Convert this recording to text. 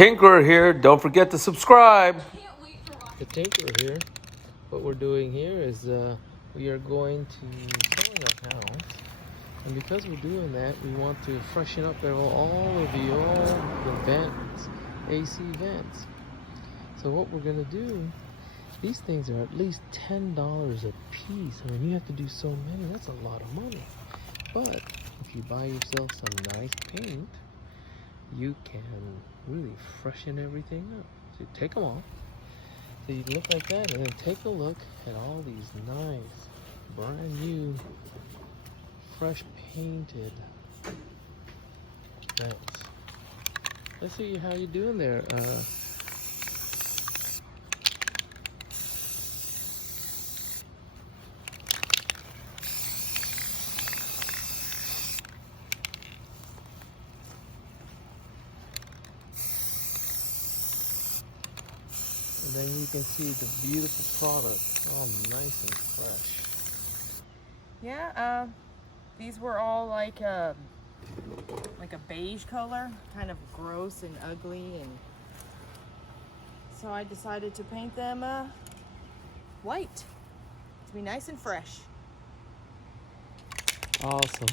Tinkerer here. Don't forget to subscribe. The Tinkerer here. What we're doing here is we are going to selling our house, and because we're doing that, we want to freshen up all of the old vents, AC vents. So what we're gonna do, these things are at least $10 a piece. I mean, you have to do so many. That's a lot of money. But if you buy yourself some nice paint, you can really freshen everything up. So you take them off. So you look like that, and then take a look at all these nice, brand new, fresh painted vents. Let's see how you're doing there. And then you can see the beautiful product, all nice and fresh. Yeah, these were all like a beige color, kind of gross and ugly, and so I decided to paint them white to be nice and fresh. Awesome.